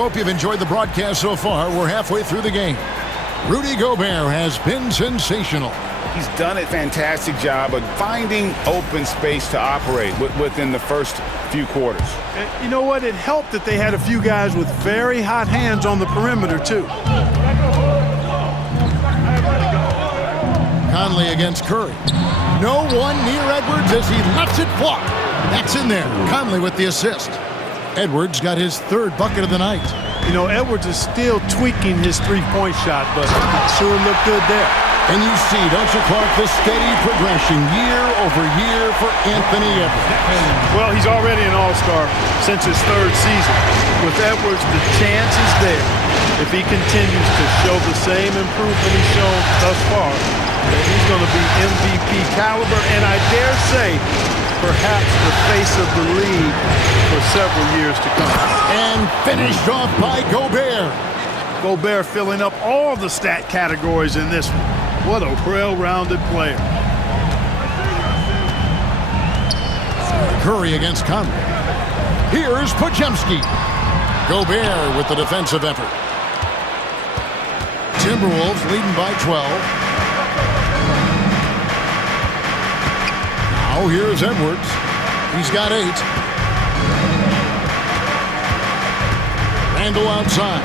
Hope you've enjoyed the broadcast so far. We're halfway through the game. Rudy Gobert has been sensational. He's done a fantastic job of finding open space to operate within the first few quarters. And you know what? It helped that they had a few guys with very hot hands on the perimeter, too. Conley against Curry. No one near Edwards as he lets it fly. That's in there. Conley with the assist. Edwards got his third bucket of the night. You know, Edwards is still tweaking his three-point shot, but it sure looked good there. And you see, don't you, Clark, the steady progression year over year for Anthony Edwards. Well, he's already an all-star since his third season. With Edwards, the chance is there. If he continues to show the same improvement he's shown thus far, then he's going to be MVP caliber, and I dare say, perhaps the face of the league for several years to come. And finished off by Gobert. Gobert filling up all the stat categories in this one. What a well-rounded player. Curry against Conley. Here's Podziemski. Gobert with the defensive effort. Timberwolves leading by 12. Now here's Edwards. He's got 8. Randle outside.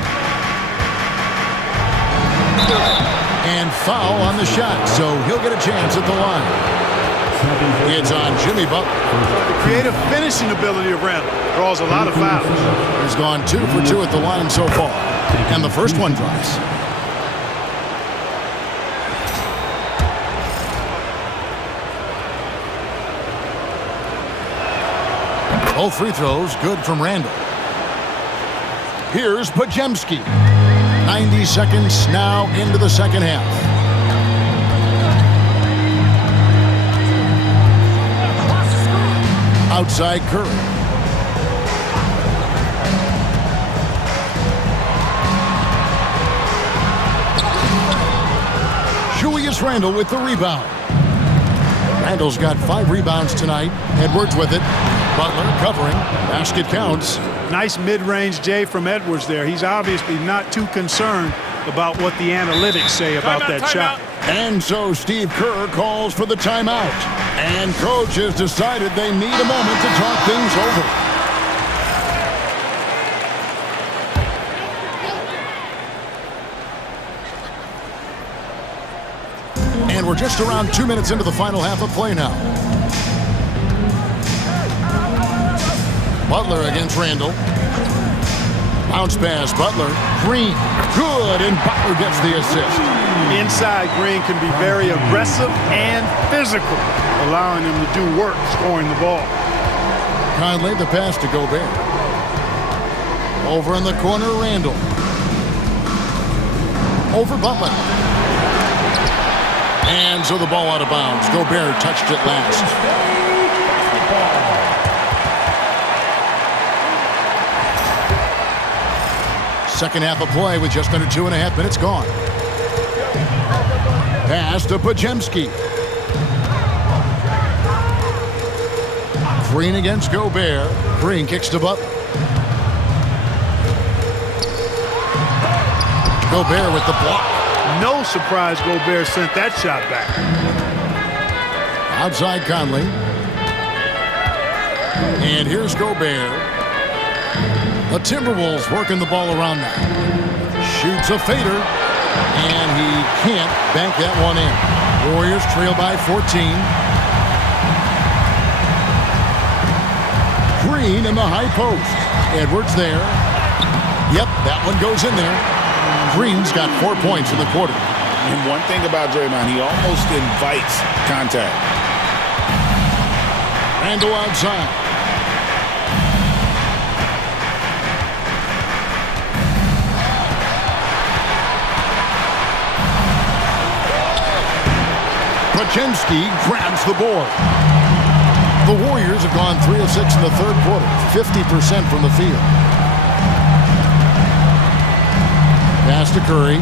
And foul on the shot, so he'll get a chance at the line. It's on Jimmy Butler. The creative finishing ability of Randle draws a lot of fouls. He's gone 2 for 2 at the line so far, and the first one drops. Both free throws good from Randle. Here's Podziemski. 90 seconds now into the second half. Outside Curry. Julius Randle with the rebound. Randle's got 5 rebounds tonight. Edwards with it. Butler covering. Basket counts. Nice mid-range J from Edwards there. He's obviously not too concerned about what the analytics say about that shot. And so Steve Kerr calls for the timeout. And coach has decided they need a moment to talk things over. And we're just around 2 minutes into the final half of play now. Butler against Randle. Bounce pass, Butler. Green, good, and Butler gets the assist. Inside, Green can be very aggressive and physical, allowing him to do work scoring the ball. Conley, the pass to Gobert. Over in the corner, Randle. Over Butler. And so the ball out of bounds. Gobert touched it last. Second half of play with just under 2.5 minutes gone. Pass to Podziemski. Green against Gobert. Green kicks to Butler. Gobert with the block. No surprise Gobert sent that shot back. Outside Conley. And here's Gobert. The Timberwolves working the ball around now. Shoots a fader. And he can't bank that one in. Warriors trail by 14. Green in the high post. Edwards there. Yep, that one goes in there. Green's got 4 points in the quarter. And one thing about Draymond, he almost invites contact. Randle outside. Podziemski grabs the board. The Warriors have gone 3 of 6 in the third quarter, 50% from the field. Pass to Curry.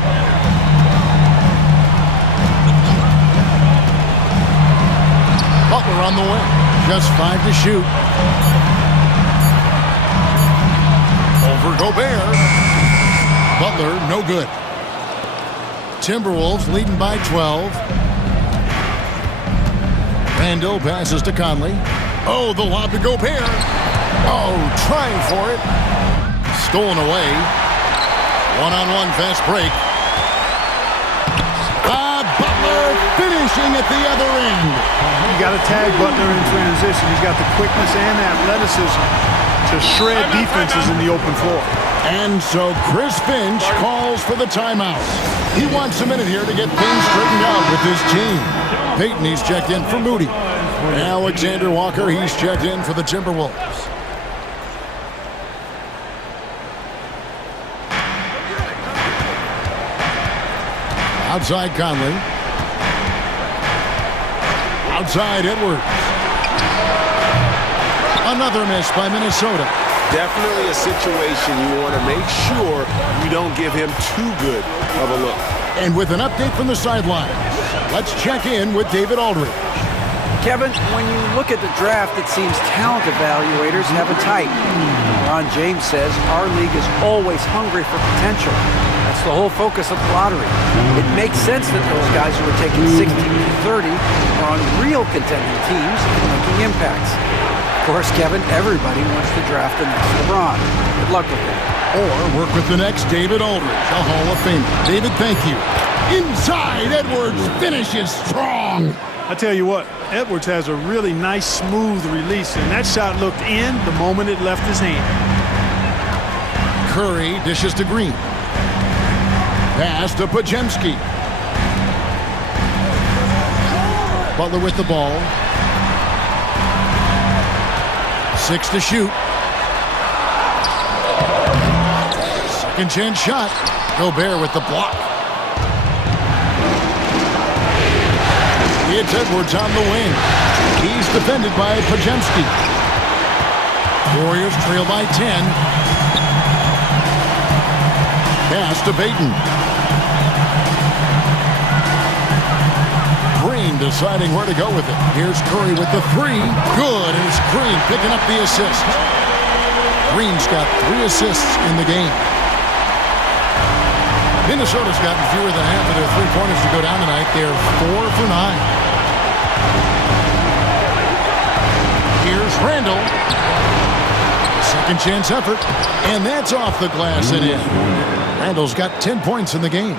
Butler on the wing. Just 5 to shoot. Over Gobert. no good. Timberwolves leading by 12. Randall passes to Conley. Oh, the lob to Gobert. Oh, trying for it. Stolen away. One-on-one fast break. Butler finishing at the other end. You got to tag Butler in transition. He's got the quickness and athleticism to shred defenses in the open floor. And so Chris Finch calls for the timeout. He wants a minute here to get things straightened out with his team. Peyton, he's checked in for Moody. Alexander Walker, he's checked in for the Timberwolves. Outside Conley. Outside Edwards. Another miss by Minnesota. Definitely a situation you want to make sure you don't give him too good of a look. And with an update from the sideline, let's check in with David Aldridge. Kevin, when you look at the draft, it seems talent evaluators have a type. Ron James says our league is always hungry for potential. That's the whole focus of the lottery. It makes sense that those guys who are taking 16 to 30 are on real contending teams and making impacts. Of course, Kevin, everybody wants to draft the next LeBron. Good luck with that. Or work with the next David Aldridge, a Hall of Famer. David, thank you. Inside, Edwards finishes strong. I tell you what, Edwards has a really nice, smooth release, and that shot looked in the moment it left his hand. Curry dishes to Green. Pass to Podziemski. Butler with the ball. 6 to shoot. Second chance shot. Gobert with the block. It's Edwards on the wing. He's defended by Podziemski. Warriors trail by 10. Pass to Peyton. Green deciding where to go with it. Here's Curry with the three. Good, and it's Green picking up the assist. Green's got 3 assists in the game. Minnesota's gotten fewer than half of their three-pointers to go down tonight. They're 4 for 9. Here's Randall. Second chance effort. And that's off the glass and in. Randall's got 10 points in the game.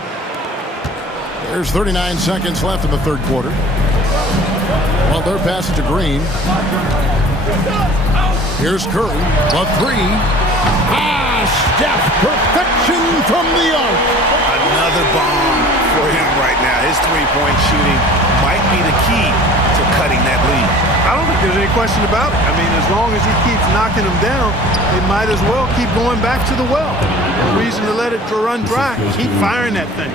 There's 39 seconds left in the third quarter. Well, their pass to Green. Here's Curry. The three. Steph. Perfection from the arc. Another bomb for him right now. His three-point shooting might be the key to cutting that lead. I don't think there's any question about it. I mean, as long as he keeps knocking them down, they might as well keep going back to the well. No reason to let it run dry. Keep firing that thing.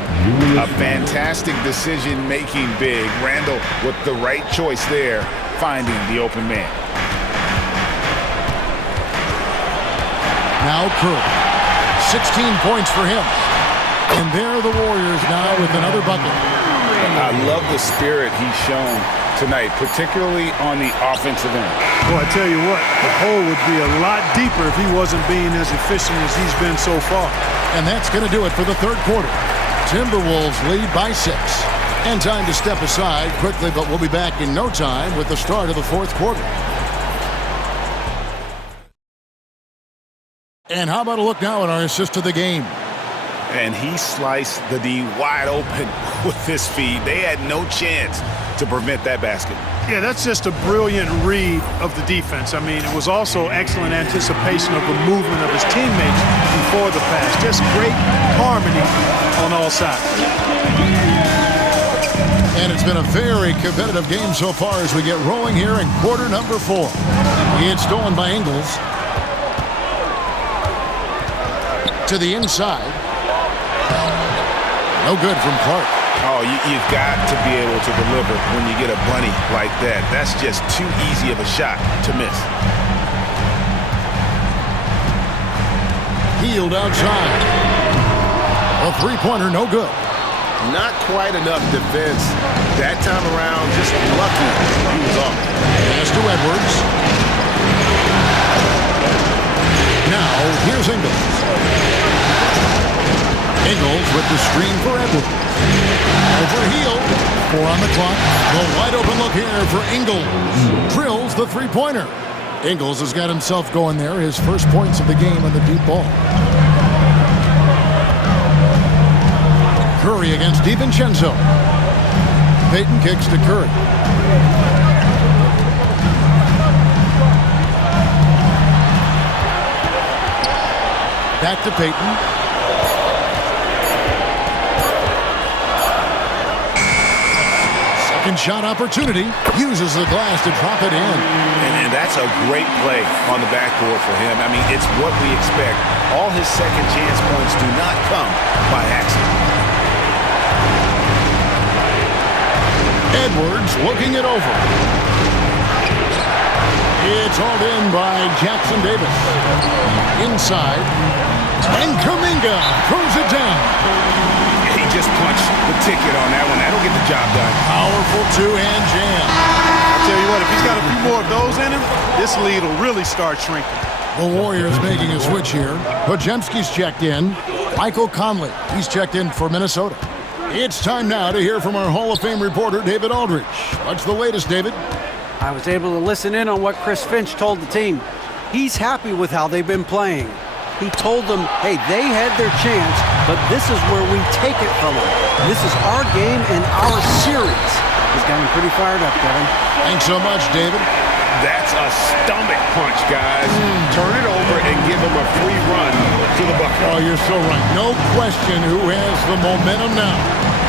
A fantastic decision-making big. Randall with the right choice there, finding the open man. Now Curry. 16 points for him. And there are the Warriors now with another bucket. I love the spirit he's shown tonight, particularly on the offensive end. Well, I tell you what, the hole would be a lot deeper if he wasn't being as efficient as he's been so far. And that's going to do it for the third quarter. Timberwolves lead by 6. And time to step aside quickly, but we'll be back in no time with the start of the fourth quarter. And how about a look now at our assist of the game? And he sliced the D wide open with his feed. They had no chance to prevent that basket. Yeah, that's just a brilliant read of the defense. I mean, it was also excellent anticipation of the movement of his teammates before the pass. Just great harmony on all sides. And it's been a very competitive game so far as we get rolling here in quarter number 4. It's stolen by Ingles. To the inside. No good from Clark. Oh, you've got to be able to deliver when you get a bunny like that. That's just too easy of a shot to miss. Healed outside. A three-pointer, no good. Not quite enough defense that time around. Just lucky he was off. Pass to Edwards. Now, here's Ingles. Ingles with the screen for Edwards. Over heel. 4 on the clock. The wide open look here for Ingles. Drills the three-pointer. Ingles has got himself going there. His first points of the game on the deep ball. Curry against DiVincenzo. Payton kicks to Curry. Back to Payton. Second shot opportunity. Uses the glass to drop it in. And that's a great play on the backboard for him. I mean, it's what we expect. All his second chance points do not come by accident. Edwards looking it over. It's hauled in by Jackson Davis. Inside. And Kuminga throws it down. He just punched the ticket on that one. That'll get the job done. Powerful two-hand jam. I'll tell you what, if he's got a few more of those in him, this lead will really start shrinking. The Warriors making a switch here. Podziemski's checked in. Michael Conley, he's checked in for Minnesota. It's time now to hear from our Hall of Fame reporter, David Aldridge. What's the latest, David? I was able to listen in on what Chris Finch told the team. He's happy with how they've been playing. He told them, hey, they had their chance, but this is where we take it from them. This is our game and our series. He's got him pretty fired up, Kevin. Thanks so much, David. That's a stomach punch, guys. Turn it over and give him a free run to the bucket. Oh, you're so right. No question who has the momentum now.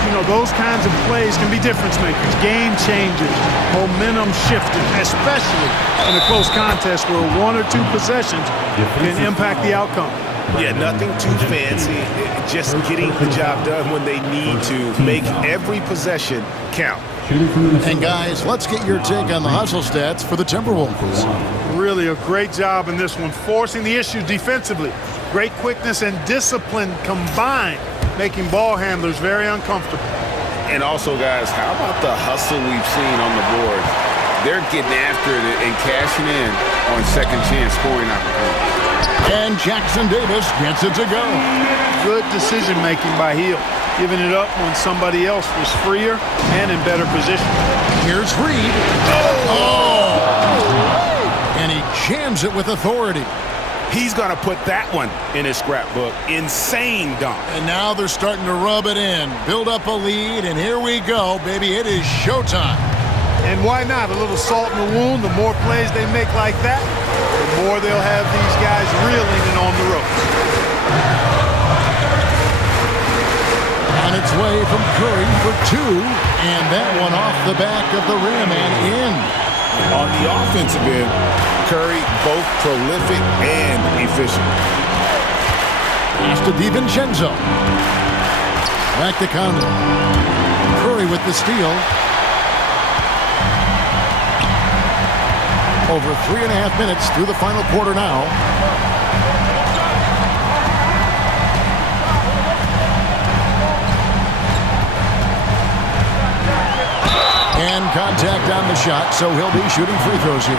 You know, those kinds of plays can be difference makers, game changers, momentum shifters, especially in a close contest where 1 or 2 possessions can impact the outcome. Yeah, nothing too fancy. Just getting the job done when they need to. Make every possession count. And guys, let's get your take on the hustle stats for the Timberwolves. Really a great job in this one, forcing the issue defensively. Great quickness and discipline combined, making ball handlers very uncomfortable. And also, guys, how about the hustle we've seen on the board? They're getting after it and cashing in on second chance scoring opportunities. And Jackson Davis gets it to go. Good decision-making by Hill, giving it up when somebody else was freer and in better position. Here's Reed. Oh! And he jams it with authority. He's going to put that one in his scrapbook. Insane dunk. And now they're starting to rub it in, build up a lead, and here we go, baby. It is showtime. And why not? A little salt in the wound. The more plays they make like that, the more they'll have these guys reeling and on the ropes. On its way from Curry for 2, and that one off the back of the rim and in. On the offensive end, Curry both prolific and efficient. Pass to DiVincenzo. Back to Conley. Curry with the steal. Over 3.5 minutes through the final quarter now. And contact on the shot, so he'll be shooting free throws here.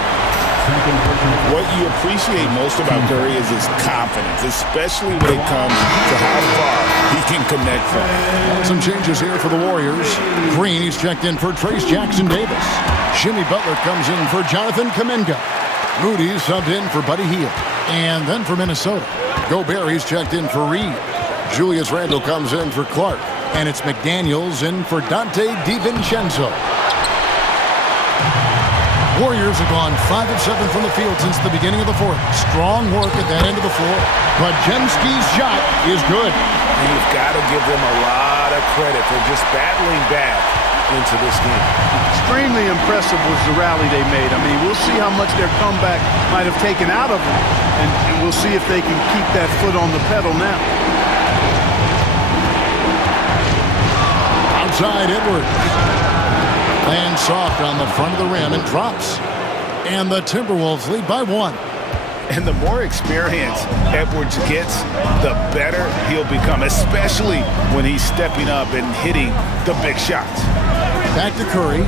What you appreciate most about Curry is his confidence, especially when it comes to how far he can connect from. Some changes here for the Warriors. Green, he's checked in for Trace Jackson Davis. Jimmy Butler comes in for Jonathan Kuminga. Moody subbed in for Buddy Hield. And then for Minnesota, Gobert, he's checked in for Reed. Julius Randle comes in for Clark. And it's McDaniels in for Dante DiVincenzo. Warriors have gone 5 of 7 from the field since the beginning of the fourth. Strong work at that end of the floor. Podziemski's shot is good. And you've got to give them a lot of credit for just battling back into this game. Extremely impressive was the rally they made. I mean, we'll see how much their comeback might have taken out of them, and we'll see if they can keep that foot on the pedal now. Outside Edwards. Lands soft on the front of the rim and drops. And the Timberwolves lead by 1. And the more experience Edwards gets, the better he'll become, especially when he's stepping up and hitting the big shots. Back to Curry.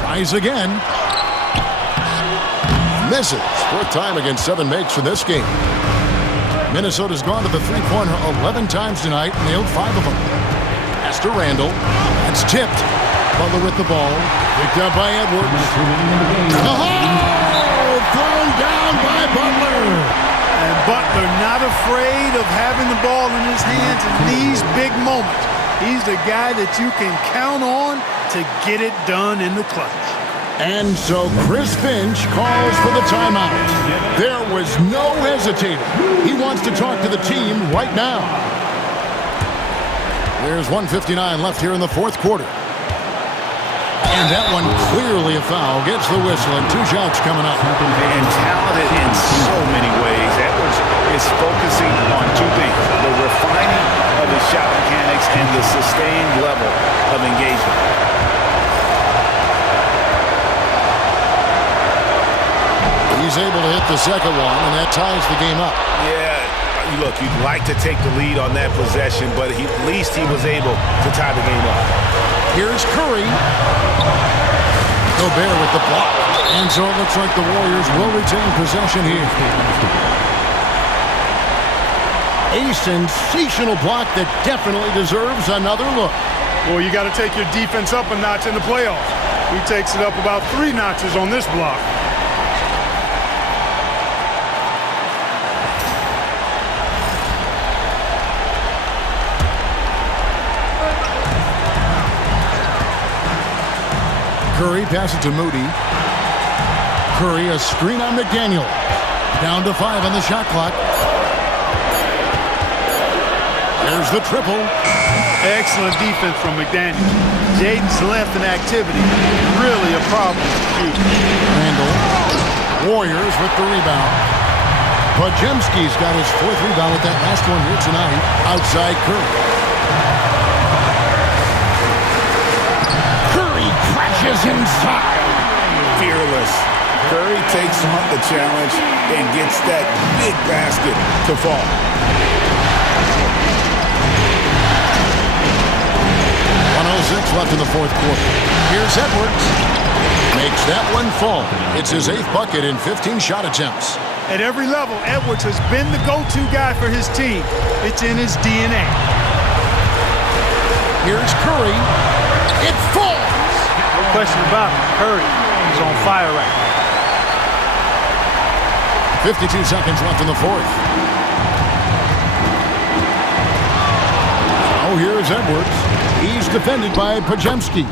Tries again. Misses. 4th time against 7 makes for this game. Minnesota's gone to the three-pointer 11 times tonight, nailed 5 of them. Pass to Randall. That's tipped. Butler with the ball. Picked up by Edwards. Oh! Thrown down by Butler. And Butler not afraid of having the ball in his hands in these big moments. He's the guy that you can count on to get it done in the clutch. And so Chris Finch calls for the timeout. There was no hesitating. He wants to talk to the team right now. There's 1:59 left here in the fourth quarter. And that one clearly a foul. Gets the whistle and 2 shots coming up. And talented in so many ways. Edwards is focusing on 2 things: the refining of his shot mechanics and the sustained level of engagement. He's able to hit the second one, and that ties the game up. Yeah, look, you'd like to take the lead on that possession, but at least he was able to tie the game up. Here's Curry. Gobert with the block. And so it looks like the Warriors will retain possession here. A sensational block that definitely deserves another look. Well, you got to take your defense up a notch in the playoffs. He takes it up about 3 notches on this block. Curry passes to Moody. Curry, a screen on McDaniel. Down to 5 on the shot clock. There's the triple. Excellent defense from McDaniel. Jaden's length and activity, really a problem. Randall. Warriors with the rebound. Podziemski's got his 4th rebound with that last one here tonight. Outside Curry. Curry crashes inside. Fearless. Curry takes on the challenge and gets that big basket to fall. 1:06 left in the fourth quarter. Here's Edwards. Makes that one fall. It's his 8th bucket in 15 shot attempts. At every level, Edwards has been the go-to guy for his team. It's in his DNA. Here's Curry. It falls. No question about it. Curry is on fire right now. 52 seconds left in the fourth. Oh, here's Edwards. He's defended by Podziemski.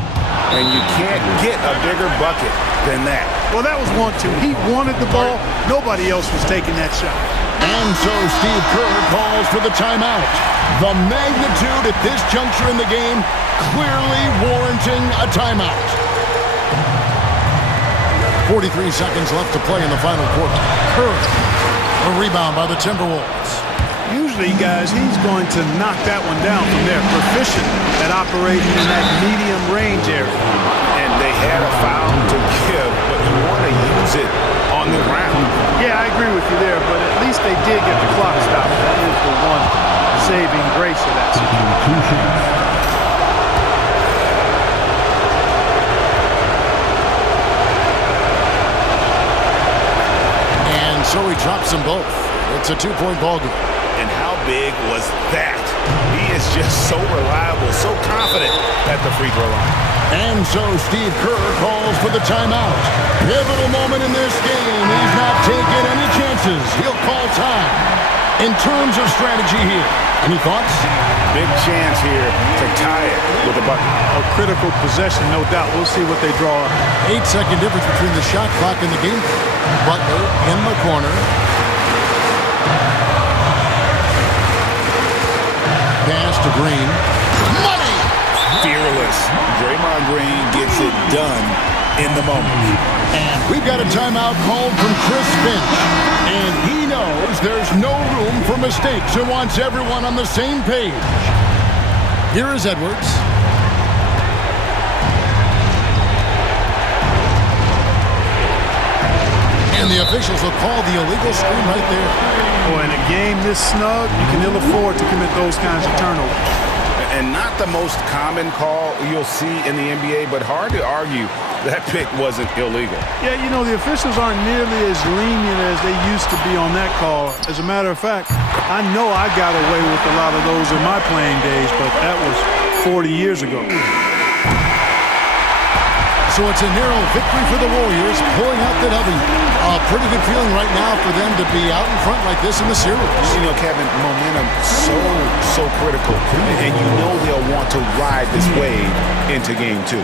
And you can't get a bigger bucket than that. Well, that was 1-2. He wanted the ball. Nobody else was taking that shot. And so Steve Kerr calls for the timeout. The magnitude at this juncture in the game clearly warranting a timeout. 43 seconds left to play in the final quarter. Kerr, a rebound by the Timberwolves. Usually, guys, he's going to knock that one down from there. Proficient at operating in that medium range area. And they had a foul to give, but you want to use it on the ground. Yeah, I agree with you there, but at least they did get the clock stopped. That is the one saving grace of that situation. So he drops them both. It's a 2-point ball game. And how big was that? He is just so reliable, so confident at the free throw line. And so Steve Kerr calls for the timeout. Pivotal moment in this game. He's not taking any chances. He'll call time. In terms of strategy here, any thoughts? Big chance here to tie it with a bucket. A critical possession, no doubt. We'll see what they draw up. 8-second difference between the shot clock and the game. Butler in the corner. Pass to Green. Money! Fearless. Draymond Green gets it done in the moment. And we've got a timeout called from Chris Finch. And he knows there's no room for mistakes and wants everyone on the same page. Here is Edwards. And the officials will call the illegal screen right there. Boy, in a game this snug, you can ill afford to commit those kinds of turnovers. And not the most common call you'll see in the NBA, but hard to argue that pick wasn't illegal. Yeah, you know, the officials aren't nearly as lenient as they used to be on that call. As a matter of fact, I know I got away with a lot of those in my playing days, but that was 40 years ago. So it's a narrow victory for the Warriors, pulling out the W. A pretty good feeling right now for them to be out in front like this in the series. You know, Kevin, momentum so critical. And you know they'll want to ride this wave into game 2.